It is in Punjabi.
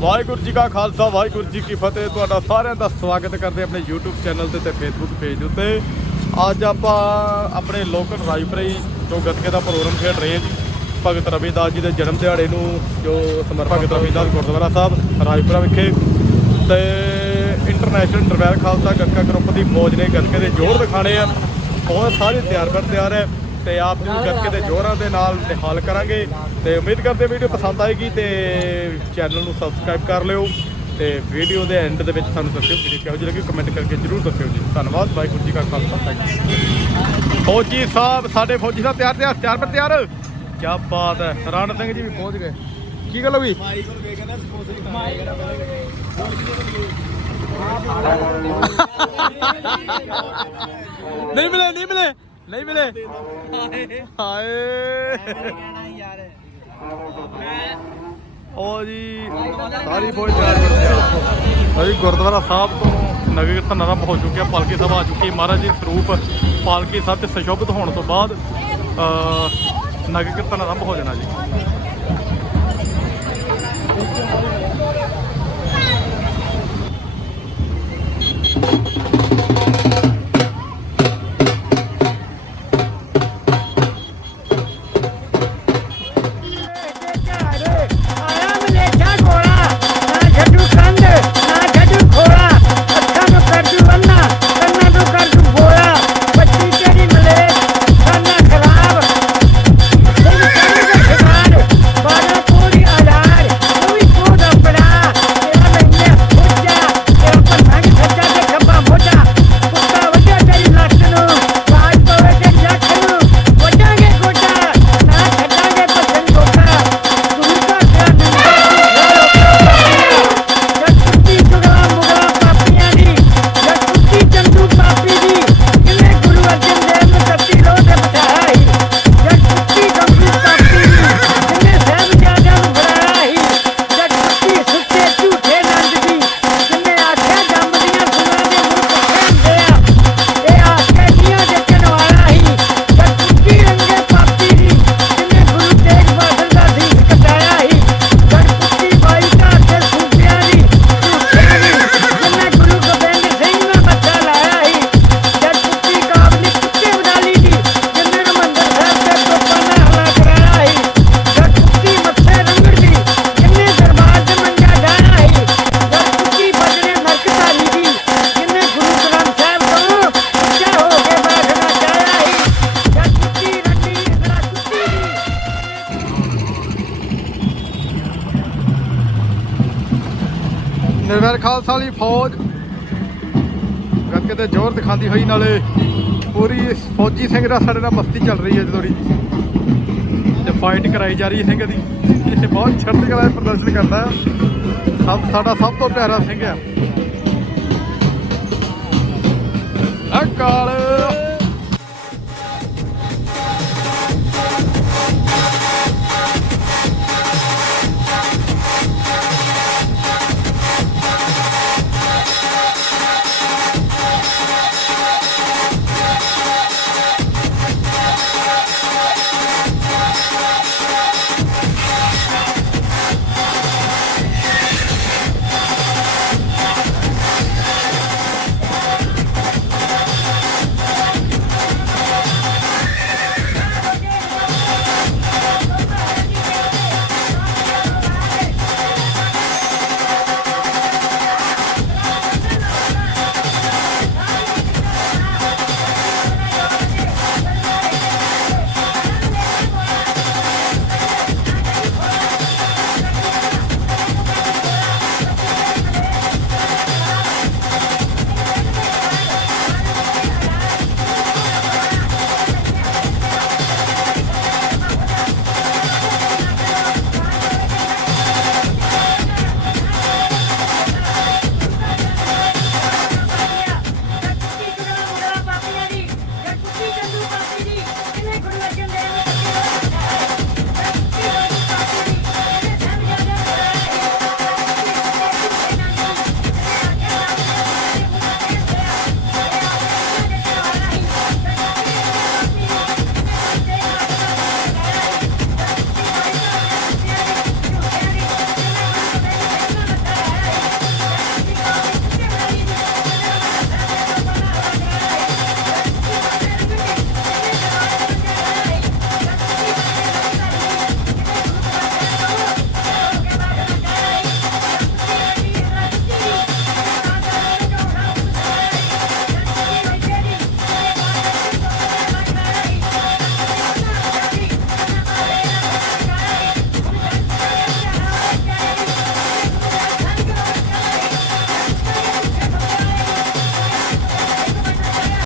ਵਾਹਿਗੁਰੂ ਜੀ ਕਾ ਖਾਲਸਾ ਵਾਹਿਗੁਰੂ ਜੀ ਕੀ ਫਤਿਹ। ਤੁਹਾਡਾ ਸਾਰਿਆਂ ਦਾ ਸਵਾਗਤ ਕਰਦੇ ਆਪਣੇ YouTube ਚੈਨਲ ਤੇ ਤੇ Facebook ਪੇਜ ਉੱਤੇ। ਅੱਜ ਆਪਾਂ ਆਪਣੇ ਲੋਕਲ ਰਾਜਪੁਰੀ ਤੋਂ ਗੱਤਕੇ ਦਾ ਪ੍ਰੋਗਰਾਮ ਖੇਡ ਰਹੇ ਜੀ ਭਗਤ ਰਵਿਦਾਸ ਜੀ ਦੇ ਜਨਮ ਦਿਹਾੜੇ ਨੂੰ ਜੋ ਸਮਰਪਿਤ ਭਗਤ ਰਵਿਦਾਸ। ਗੁਰਦੁਆਰਾ ਸਾਹਿਬ ਰਾਜਪੁਰਾ ਵਿਖੇ। ਤੇ international travel Khalsa Gatka group ਦੀ ਫੌਜ ਨੇ ਗੱਤਕੇ ਦੇ ਜੋਰ ਦਿਖਾਣੇ ਆ। ਬਹੁਤ ਸਾਰੇ ਤਿਆਰ ਬਰ ਤਿਆਰ ਹੈ। ਤੇ ਆਪ ਨੂੰ ਗੱਤਕੇ ਦੇ ਜੋਰਾਂ ਦੇ ਨਾਲ ਨਿਹਾਲ ਕਰਾਂਗੇ। ਤੇ ਉਮੀਦ ਕਰਦੇ ਵੀਡੀਓ ਪਸੰਦ ਆਏਗੀ ਤੇ ਚੈਨਲ ਨੂੰ ਸਬਸਕ੍ਰਾਈਬ ਕਰ ਲਿਓ। ਤੇ ਵੀਡੀਓ ਦੇ ਐਂਡ ਦੇ ਵਿੱਚ ਸਾਨੂੰ ਦੱਸਿਓ ਵੀਡੀਓ ਕਿਹੋ ਜਿਹੀ ਲੱਗੀ ਕਮੈਂਟ ਕਰਕੇ ਜਰੂਰ ਦੱਸਿਓ ਜੀ। ਧੰਨਵਾਦ, ਵਾਹਿਗੁਰੂ ਜੀ ਕਾ ਖਾਲਸਾ ਥੈਂਕ ਫੌਜੀ ਸਾਹਿਬ, ਸਾਡੇ ਫੌਜੀ ਸਾਹਿਬ ਤਿਆਰ ਤਿਆਰ ਤਿਆਰ ਪਰ ਤਿਆਰ। ਕੀ ਬਾਤ ਹੈ। ਰਣ ਸਿੰਘ ਜੀ ਵੀ ਪਹੁੰਚ ਗਏ। ਕੀ ਗੱਲ ਹੋ ਨਹੀਂ ਮਿਲੇ ਨਹੀਂ ਮਿਲੇ। ਨਹੀਂ ਮਿਲੇ। ਹਾਏ। ਉਹ ਜੀ। ਸਾਰੀ ਫੌਜ ਤਿਆਰ ਕਰਦੇ ਆ। ਅਸੀਂ ਗੁਰਦੁਆਰਾ ਸਾਹਿਬ ਤੋਂ ਨਗਰ ਕੀਰਤਨ ਆਰੰਭ ਹੋ ਚੁੱਕਿਆ ਪਾਲਕੀ ਸਭਾ ਆ ਚੁੱਕੀ। ਮਹਾਰਾਜ ਜੀ ਸਰੂਪ ਪਾਲਕੀ ਸਾਹਿਬ ਤੇ ਸੁਸ਼ੋਭਿਤ ਹੋਣ ਤੋਂ ਬਾਅਦ ਨਗਰ ਕੀਰਤਨ ਆਰੰਭ ਹੋ ਜਾਣਾ ਜੀ। ਨਿਰਵੈਰ ਖਾਲਸਾ ਵਾਲੀ ਫੌਜ। ਗੱਤਕੇ ਤੇ ਜ਼ੋਰ ਦਿਖਾਉਂਦੀ ਹੋਈ ਨਾਲੇ ਪੂਰੀ ਫੌਜੀ ਸਿੰਘ ਦਾ ਸਾਡੇ ਨਾਲ ਮਸਤੀ ਚੱਲ ਰਹੀ ਹੈ ਜਦੋੜੀ ਤੇ ਫਾਈਟ ਕਰਾਈ ਜਾ ਰਹੀ ਹੈ ਸਿੰਘ ਦੀ। ਇਹ ਬਹੁਤ ਚੜ੍ਹਦੀ ਕਲਾ ਪ੍ਰਦਰਸ਼ਨ ਕਰਦਾ। ਸਭ ਸਾਡਾ ਸਭ ਤੋਂ ਪਿਆਰਾ ਸਿੰਘ ਹੈ।